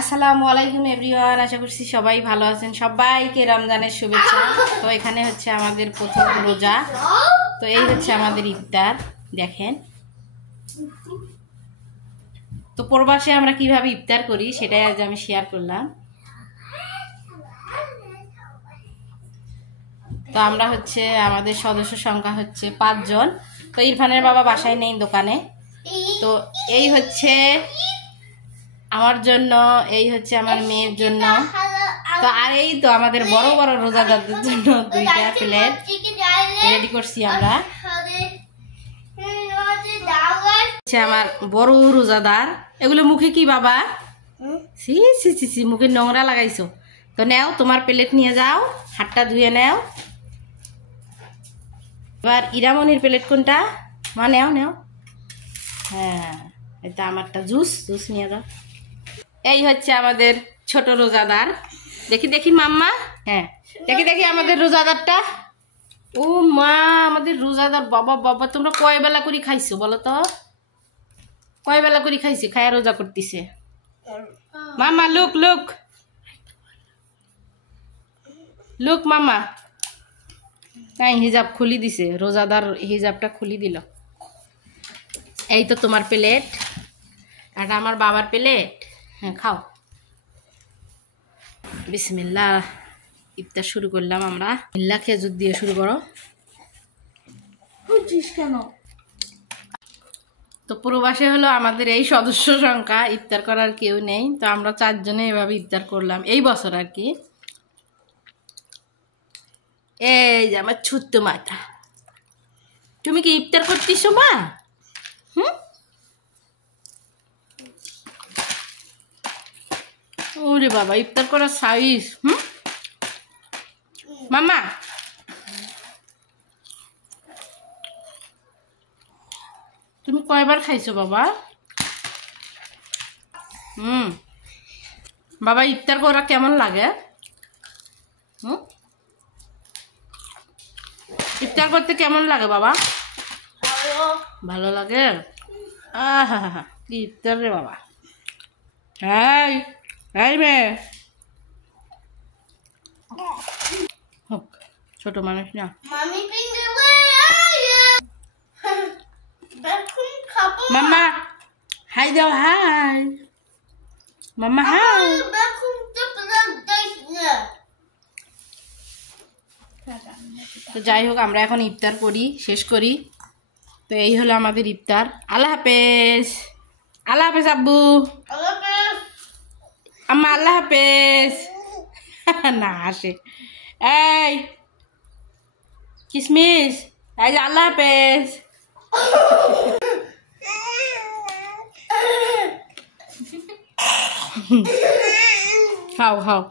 আসসালামু আলাইকুম এভরিওয়ান, আশা করছি সবাই ভালো আছেন। সবাইকে রমজানের শুভেচ্ছা। তো এখানে হচ্ছে আমাদের প্রথম রোজা। তো এই হচ্ছে আমাদের ইফতার, দেখেন। তো প্রবাসে আমরা কিভাবে ইফতার করি সেটাই আজ আমি শেয়ার করলাম। তো আমরা হচ্ছে আমাদের সদস্য সংখ্যা হচ্ছে 5 জন। তো ইরফানের বাবা বাসায় নেই, দোকানে। তো এই হচ্ছে আমার জন্য, এই হচ্ছে আমার মেয়ের জন্য। তো আর এই তো আমাদের বড় বড় রোজাদারদের জন্য 2টা প্লেট রেডি করছি আমরা। আমার বড় রোজাদার, এগুলো মুখে কি বাবা? সি সি সি সি, মুখে নোংরা লাগাইছো। তো নেও, তোমার প্লেট নিয়ে যাও, হাতটা ধুয়ে নেও। এবার ইরামনির প্লেট কোনটা? মা নেও নেও। হ্যাঁ, এটা আমারটা জুস নিয়ে যাও। এই হচ্ছে আমাদের ছোট রোজাদার। দেখি দেখি মাম্মা, হ্যাঁ দেখি দেখি আমাদের রোজাদারটা। ও মা, আমাদের রোজাদার। বাবা বাবা, তোমরা কয় বেলা করে খাইছো বলো তো? কয় বেলা করে খাইছি? খায়া রোজা করতেছে মাম্মা। লুক লুক লুক মাম্মা। তাই হিজাব খুলি দিছে, রোজাদার হিজাবটা খুলি দিল। এই তো তোমার প্লেট, আর আমার বাবার প্লেট। হ্যাঁ খাও। বিসমিল্লাহ, ইফতার শুরু করলাম আমরা। বিল্লাহ, খেজুর দিয়ে শুরু করো। কেন? তো প্রবাসে হলো আমাদের এই সদস্য সংখ্যা, ইফতার করার কেউ নেই। তো আমরা 4 জনে এভাবে ইফতার করলাম এই বছর আর কি। এই যে আমার ছোট্ট মাটা, তুমি কি ইফতার করতেছো মা? ওরে বাবা, ইফতার করার সাইজ। মামা, তুমি কয়বার খাইছো বাবা? বাবা, ইফতার করা কেমন লাগে? ইফতার করতে কেমন লাগে বাবা? ভালো লাগে। আহা হা, কি ইফতার রে বাবা। হ্যাঁ এই মেয়ে, ছোট মানুষ না। মাম্মা হাই দাও, হাই মাম্মা, হাই। তো যাই হোক, আমরা এখন ইফতার করি, শেষ করি। তো এই হলো আমাদের ইফতার। আল্লাহ হাফেজ। আল্লাহ হাফেজ আব্বু, আম্মা আল্লাহ হাফেজ। না আসে। এই কিসমিস, এই যে আল্লাহ হাফেজ। খাও খাও।